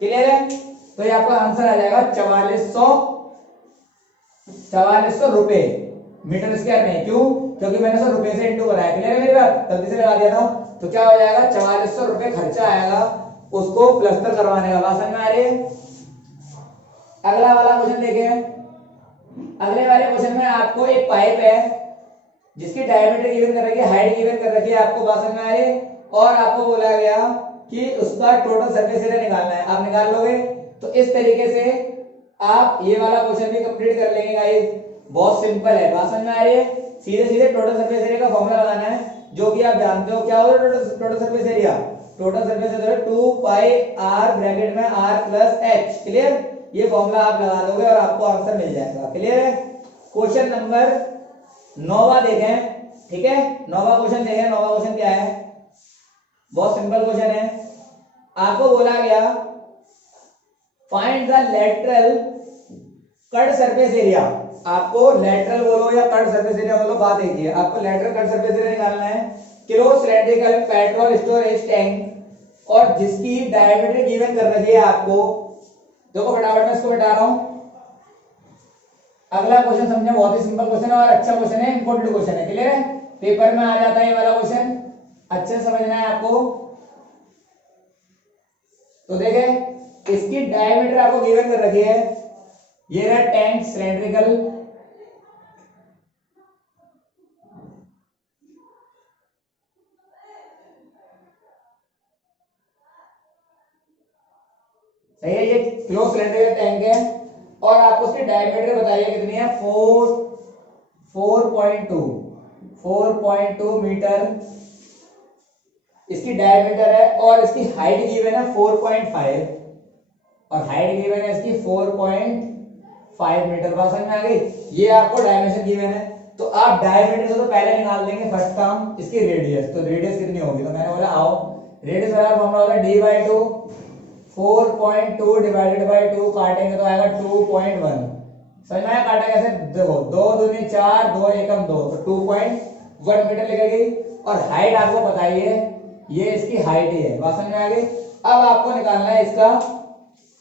क्लियर है? तो ये आपका आंसर आ जाएगा 4400 रुपए मीटर स्क्वायर में। क्यों? क्योंकि मैंने 100 रुपए से इंटू कराया। क्लियर है मेरी बात? जल्दी से लगा दिया था, तो क्या हो जाएगा? 4400 रुपए खर्चा आएगा उसको प्लास्टर करवाने का। बात समझ में आ रही है? अगला वाला क्वेश्चन देखें। अगले वाले क्वेश्चन में आपको एक पाइप है जिसकी डायमीटर गिवन कर रखी है, हाइट गिवन कर रखी है, आपको बात समझ में आ रही है, और आपको बोला गया कि उसका टोटल सरफेस एरिया निकालना है। आप निकाल लोगे तो इस तरीके से आप ये वाला क्वेश्चन भी कंप्लीट कर लेंगे गाइस। बहुत सिंपल है। बात समझ में आ रही है? सीधे सीधे टोटल सरफेस एरिया का फॉर्मूला लगाना है, जो कि आप जानते हो। क्या होगा total surface area? Total surface area 2 pi r bracket में r प्लस एच। क्लियर? ये फॉर्मूला आप लगा दोगे और आपको आंसर मिल जाएगा। क्लियर है? क्वेश्चन नंबर 9वां देखें, ठीक है? 9वां क्वेश्चन देखें। 9वां क्वेश्चन क्या है? बहुत सिंपल क्वेश्चन है। आपको बोला गया find the lateral cut surface area. आपको लेटरल बोलो या कट सरफेस एरिया बोलो, बात एक ही है। आपको लेटरल कट सरफेस एरिया निकालना है। Close cylindrical petrol storage tank, और जिसकी डायमीटर गिवन कर रखी है आपको। देखो फटाफट मैं इसको मिटा रहा हूं। अगला क्वेश्चन समझे, बहुत ही सिंपल क्वेश्चन है और अच्छा क्वेश्चन है, इंपॉर्टेंट क्वेश्चन है। क्लियर है, पेपर में आ जाता है ये वाला क्वेश्चन, अच्छे से समझना है आपको। तो देखें, इसकी डायमीटर आपको गिवन कर रखी है, ये रहा टैंक सिलेंड्रिकल, सही है, ये क्लोज सिलेंड्रिकल टैंक है और आपको उसकी डायमीटर बताइए कितनी है, 4.2 मीटर इसकी डायमीटर है और इसकी हाइट गिवन है 4.5 और हाइट गिवन है इसकी 4.5 मीटर। बात समझ में आ गई, ये आपको डायमेंशन गिवन है। तो आप डायमीटर से तो पहले निकाल देंगे फर्स्ट टर्म इसकी रेडियस, तो रेडियस कितनी होगी, तो मैंने बोला आओ रेडियस बराबर फॉर्मूला होता है d/2, 4.2 डिवाइडेड बाय 2 काटेंगे तो आएगा 2.1। समझ में आया, काटा कैसे, देखो 2 दूनी 4, 2 एकम 2, तो 2.1 मीटर लिखेगी। और हाइट आपको बताइए, ये इसकी हाइट ही है। बात समझ में आ गई। अब आपको निकालना है इसका,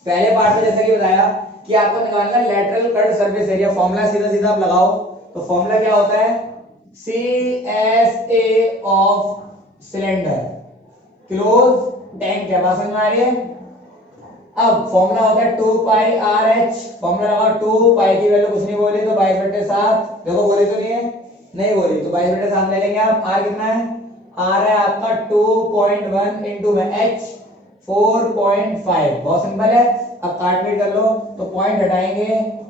पहले पार्ट में जैसे कि बताया कि आपको निकालना है lateral cut surface area. Formula सीधा सीधा आप लगाओ, तो फॉर्मूला क्या होता है, CSA of cylinder close tank है। बात समझ में आ रही है। अब फॉर्मूला होता है 2 पाई RH, फॉर्मूला लगा 2 पाई की वैल्यू कुछ नहीं बोली तो 22/7, देखो बोली तो नहीं है, नहीं बोली तो 22/7 ले लेंगे आप। R कितना है, R है आपका 2.1 इंटू में H 4.5, बहुत सिंपल है। अब काटपीट कर लो, तो पॉइंट हटाएंगे,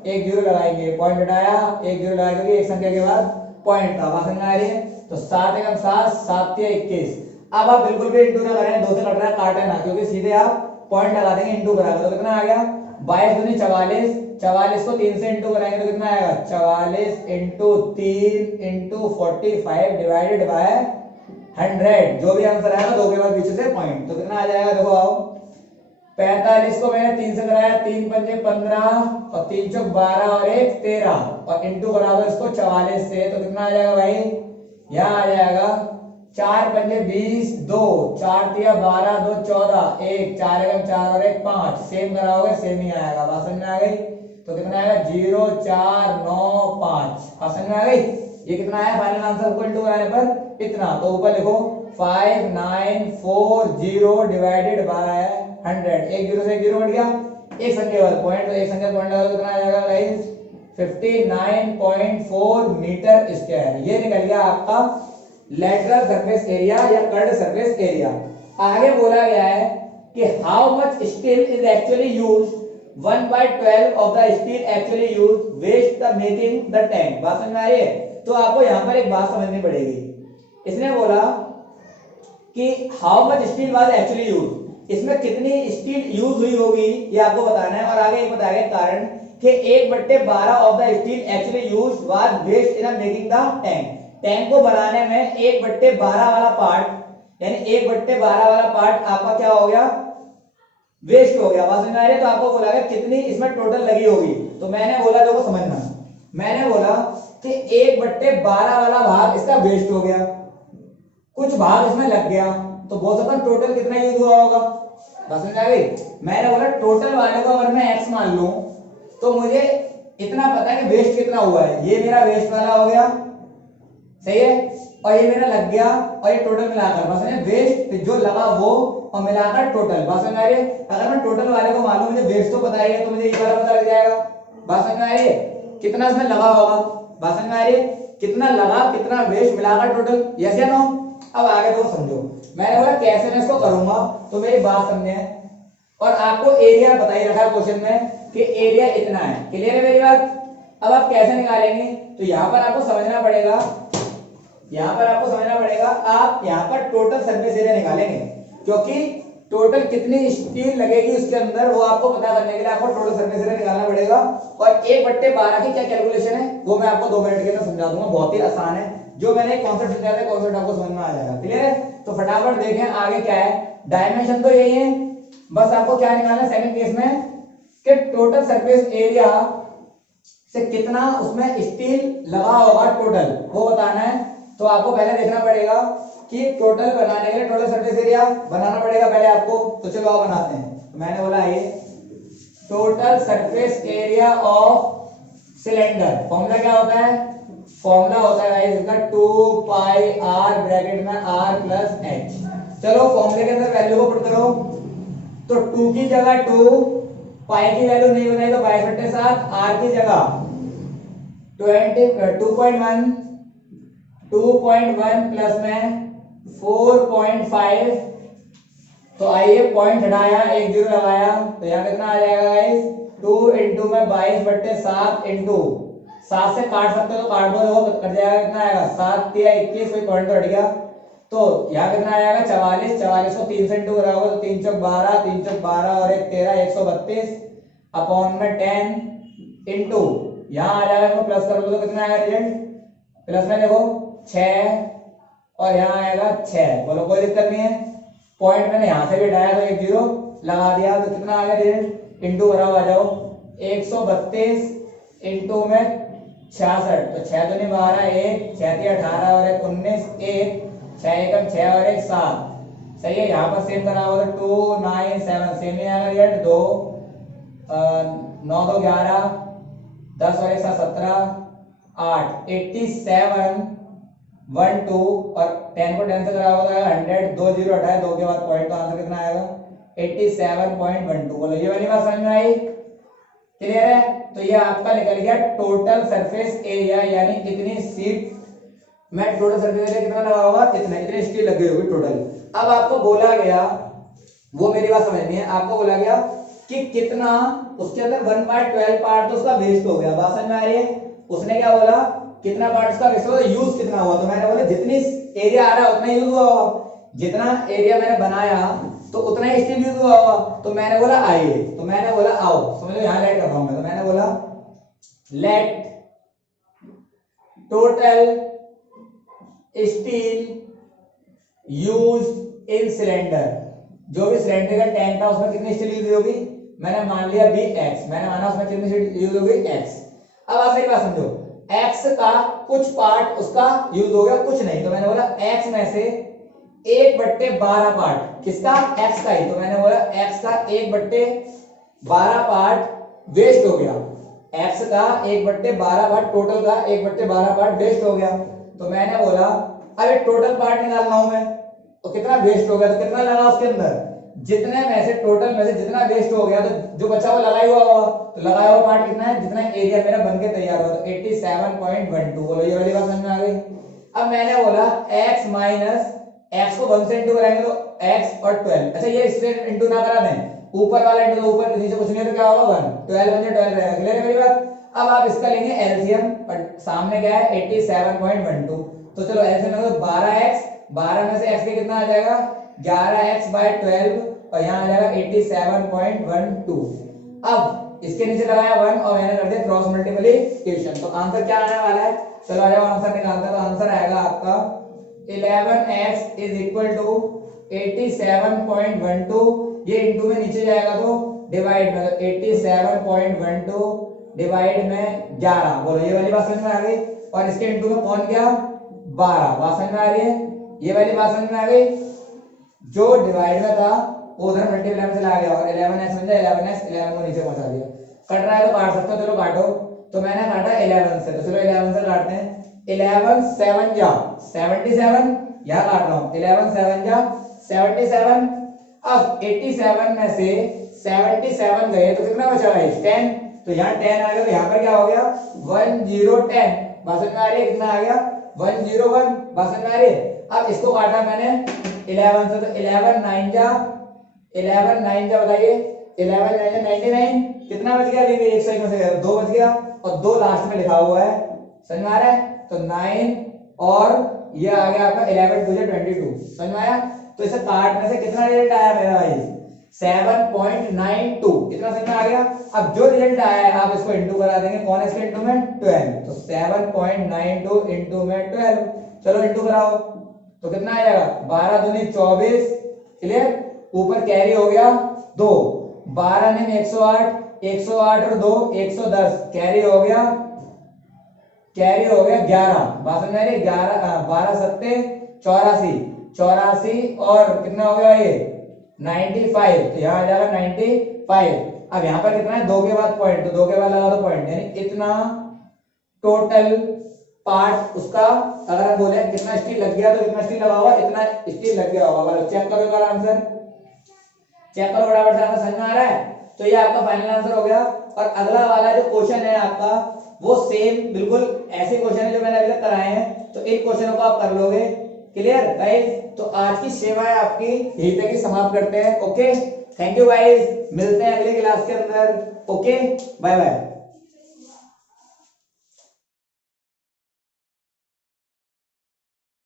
एक जीरो लगाएंगे, पॉइंट हटाया, एक जीरो लगाएंगे, क्योंकि एक संख्या के बाद पॉइंट था। बात समझ में आ रही है। तो 7 एकम 7, 7 या 21। अब आप बिल्कुल भी इंटू ना करें, 2 से कट रहा है, काटे ना, क्योंकि सीधे आप पॉइंट लगा देंगे, इंटू करा दो, तो कितना आ गया 22 दूनी 44, 44 को 3 से इंटू कराएंगे तो कितना आएगा 44 इंटू 3 इंटू 45 डिवाइडेड बाय 100। जो भी आंसर आएगा 2 के बाद पीछे से पॉइंट, तो कितना आ जाएगा, देखो आओ 45 को मैंने 3 से कराया, 3 पंजे 15 और 3 चौक 12 और 1 13 और इंटू करा दो इसको 44 से, तो कितना आ जाएगा भाई, यहाँ आ जाएगा 4 पंजे 20, 2 4 तिया 12, 2 14, 1 4 एकम 4 और 1 5, सेम कराओगे सेम ही आएगा। बात समझ में आ गई। तो कितना आएगा 0 4 9 5। बात समझ में आ गई। ये कितना आया फाइनल आंसर को इंटू कराने पर इतना, तो ऊपर लिखो 5940 डिवाइडेड बाय 100। एक जीरो से एक जीरो कट गया, एक संख्या वाला पॉइंट, तो एक संख्या पॉइंट लगा तो कितना आ जाएगा गाइस 59.4 मीटर स्क्वायर। ये निकल गया आपका लेटरल सरफेस एरिया या कर्ड सरफेस एरिया। आगे बोला गया है कि how much steel is actually used, 1/12 of the steel actually used waste the making the tank. बात समझ में आ रही है। तो आपको यहां पर एक बात समझनी पड़ेगी। इसने बोला कि how much steel was actually used, इसमें कितनी स्टील यूज हुई होगी ये आपको बताना है। और आगे ये बताया गया कारण कि 1/12 of the steel actually used was waste in making the tank. Tank को बनाने में 1/12 वाला पार्ट, यानी 1/12 वाला पार्ट आपका क्या हो गया, वेस्ट हो गया। बात समझ में आ रही है। तो आपको बोला गया कितनी इसमें टोटल लगी होगी, तो मैंने बोला, देखो समझना, मैंने बोला कि 1/12 वाला भाग इसका वेस्ट हो गया, कुछ भाग इसमें लग गया, तो बोल सकता हूं टोटल कितना यूज हुआ होगा। बात समझ आ गई। मैंने बोला टोटल वाले को अगर मैं x मान लूं तो मुझे इतना पता है कि वेस्ट कितना हुआ है। ये मेरा वेस्ट वाला हो गया, सही है, और ये मेरा लग गया, और ये टोटल मिलाकर, बस है वेस्ट जो लगा वो और मिलाकर टोटल। बात समझ आ रही है। अगर मैं टोटल वाले को मालूम, मुझे वेस्ट तो पता ही है, तो मुझे ये वाला पता लग जाएगा। बात समझ में आ रही है। कितना इसमें लगा होगा, बात समझ में आ रही है, कितना लगा कितना वेस्ट मिलाकर टोटल, यस या नो। अब आगे तो समझो, मैंने बोला कैसे मैं इसको करूंगा, तो मेरी बात समझे, और आपको एरिया बता ही रखा क्वेश्चन में कि एरिया इतना है। क्लियर है मेरी बात। अब आप कैसे निकालेंगे, तो यहां पर आपको समझना पड़ेगा, यहां पर आपको समझना पड़ेगा, आप यहां पर टोटल सरफेस एरिया निकालेंगे, क्योंकि टोटल कितनी स्टील लगेगी उसके अंदर वो आपको पता करने के लिए आपको टोटल सरफेस एरिया निकालना पड़ेगा। और 1/12 की क्या कैलकुलेशन है वो मैं आपको 2 मिनट के अंदर समझा दूंगा, बहुत ही आसान है। जो मैंने कॉन्सेप्ट समझाया था कॉन्सेप्ट आपको समझ में आ जाएगा। क्लियर है। तो फटाफट देखें आगे क्या है। डायमेंशन तो यही है, बस आपको क्या निकालना है सेकंड केस में कि टोटल सरफेस एरिया से कितना उसमें स्टील लगा होगा टोटल, वो बताना है। तो आपको पहले देखना पड़ेगा कि टोटल बनाने के लिए टोटल सरफेस एरिया बनाना पड़ेगा पहले आपको। तो चलो आप बनाते हैं। तो मैंने बोला ये total surface area of cylinder. Formula क्या होता है? फॉर्मूला होता है इसका 2 पाई आर ब्रैकेट में आर प्लस एच। चलो फॉर्मूले के अंदर वैल्यू को पुट करो। तो 2 की जगह 2, पाई की वैल्यू नहीं बनाई तो 22/7, आर की जगह 2.1 प्लस में 4.5। तो आइए पॉइंट हटाया, एक जीरो लगाया, तो यहाँ कितना आ जाएगा गाइस? 2 इंटू में 22/7 इंटू 7 से काट सकते हो तो काट दो, कट जाएगा, कितना आएगा? 7 या 21, कोई पॉइंट तो हट गया। तो यहाँ कितना आएगा? 44। 44 को 3 से इंटू करा होगा तो 3 चौक 12, 3 चौक 12 और 1 13, 132 अपॉन में 10 इंटू यहाँ आ जाएगा, इसको प्लस कर दो तो कितना आएगा रिजल्ट? प्लस में देखो 6 और यहाँ आएगा 6। बोलो कोई दिक्कत नहीं है। पॉइंट मैंने यहाँ से भी हटाया तो एक जीरो लगा दिया, तो कितना आ गया रिजल्ट? इंटू बराबर आ जाओ 132 इंटू में 66। तो 6 तो नहीं 12, 1 6 3 18 और 1 19, 1 6 एकम 6 और 1 7। सही है। यहाँ पर सेम करा होगा तो 2 9 7 सेम ही आएगा रिजल्ट। 2 9 2 11 10 और 1 7 17 8 87 1 2 और 10 को 10 से करा होगा 100। 2 जीरो हटाए, 2 के बाद पॉइंट, तो आंसर कितना आएगा? 87.12। बोलो ये वाली बात समझ में आई? क्लियर है? तो ये आपका निकल गया टोटल सरफेस एरिया, यानी इतनी सीट में टोटल सरफेस एरिया कितना लगा होगा? इतना, इतनी स्टील लगी होगी टोटल। अब आपको बोला गया, वो मेरी बात समझनी है, आपको बोला गया कि कितना उसके अंदर 1/12 पार्ट तो उसका वेस्ट हो गया। बात समझ में आ रही है? उसने क्या बोला? कितना पार्ट उसका वेस्ट हुआ, यूज कितना हुआ? तो मैंने बोला जितनी एरिया आ रहा है उतना यूज हुआ होगा। जितना एरिया मैंने बनाया तो उतना ही स्टील यूज हुआ होगा। तो मैंने बोला आइए, तो मैंने बोला आओ, समझो यहाँ लेट कर रहा हूं मैं। तो मैंने बोला let total steel use in cylinder. जो भी सिलेंडर का टैंक था उसमें कितनी स्टील यूज होगी? मैंने मान लिया बी एक्स, मैंने माना उसमें कितनी स्टील यूज होगी? एक्स। अब आप मेरी बात समझो, एक्स का कुछ पार्ट उसका यूज हो गया, कुछ नहीं। तो मैंने बोला एक्स में से 1/12 पार्ट किसका? एक्स का ही। तो मैंने बोला एक्स का 1/12 पार्ट वेस्ट हो गया। एक्स का 1/12 पार्ट, टोटल का 1/12 पार्ट वेस्ट हो गया। तो मैंने बोला अब ये टोटल पार्ट निकालना हूं मैं, तो कितना वेस्ट हो गया, तो कितना लगा उसके अंदर? जितने में से टोटल में से जितना वेस्ट हो गया, तो जो बचा वो लगाया हुआ होगा। तो लगाया हुआ पार्ट कितना है? जितना एरिया मेरा बनके तैयार हुआ, तो 87.12। बोलो ये वाली बात समझ में आ गई? अब मैंने बोला x माइनस x को 1 से इंटू करेंगे तो x और 12। अच्छा ये स्ट्रेट इंटू ना करा दें, ऊपर वाला इंटू, तो ऊपर नीचे कुछ नहीं तो क्या होगा? 1 12 बन जाए 12 रहेगा। क्लियर है मेरी बात? अब आप इसका लेंगे एलसीएम, और सामने क्या है? 87.12। तो चलो एलसीएम में 12x, 12 में से x के कितना आ जाएगा? 11x/12 और यहाँ आ जाएगा 87.12। अब इसके नीचे लगाया 1 और मैंने कर दिया क्रॉस मल्टीप्लिकेशन। तो आंसर क्या आने वाला है? चलो आ जाओ आंसर निकालते हैं। तो आंसर आएगा आपका 11x इज इक्वल टू 87.12। ये इंटू में नीचे जाएगा तो डिवाइड में, तो 87.12 डिवाइड में 11। बोलो ये वाली बात समझ में आ गई? और इसके इंटू में कौन गया? 12। बात समझ में आ रही है? ये वाली बात समझ में आ गई? जो डिवाइड में था वो उधर मल्टीप्लाई में चला गया और 11x बन जाए 11x, 11 को नीचे पहुंचा दिया। कट रहा है तो काट सकते हो, चलो काटो। तो मैंने काटा 11 से, तो चलो 11 से काटते हैं। 11 7 जा 77, यहाँ काट रहा हूँ। 11 7 जा 77। अब 87 में से 77 गए तो कितना बचा है? 10। तो यहाँ 10 आ गया, तो यहाँ पर क्या हो गया? 1 0 10। बात समझ में आ रही है? कितना आ गया? 1 0 1। बात समझ में आ रही है? अब इसको काटा मैंने 11 से, तो 11 9 जा 11 9 जा बताइए, 11 9 जा 99। कितना बच गया? अभी एक सेकंड से 2 बच गया और 2 लास्ट में लिखा हुआ है। समझ में आ रहा है? तो 9 और ये आ गया आपका 11 2 22। समझ में आया? तो इसे काटने से कितना रिजल्ट आया मेरा भाई? 7.92। कितना समझ में आ गया? अब जो रिजल्ट आया है आप इसको इंटू करा देंगे। कौन है इसके इंटू में? 12। तो 7.92 इंटू में 12। चलो इंटू कराओ तो कितना आ जाएगा? 12 दूनी 24। क्लियर? ऊपर कैरी हो गया 2, 12 ने 108, 108 और 2 110, कैरी हो गया 11। बात समझ में आ रही है? 11 12 7 84, 84 और कितना हो गया ये? 95। तो यहाँ आ जाएगा 95। अब यहाँ पर कितना है? 2 के बाद पॉइंट, तो 2 के बाद लगा दो पॉइंट, यानी इतना टोटल पार्ट उसका अगर हम बोले कितना स्टील लग गया तो कितना स्टील लगा होगा, इतना स्टील लग गया होगा। चेक करो एक बार आंसर, चेक करो फटाफट से, आंसर समझ में आ रहा है? तो ये आपका फाइनल आंसर हो गया। और अगला वाला जो क्वेश्चन है आपका वो सेम बिल्कुल ऐसे क्वेश्चन है जो मैंने अभी तक कराए हैं, तो इन क्वेश्चनों को आप कर लोगे। Clear guys? तो आज की सेवा है आपकी यहीं तक ही समाप्त करते हैं। ओके, थैंक यू गाइस, मिलते हैं अगले क्लास के अंदर। Okay, bye bye.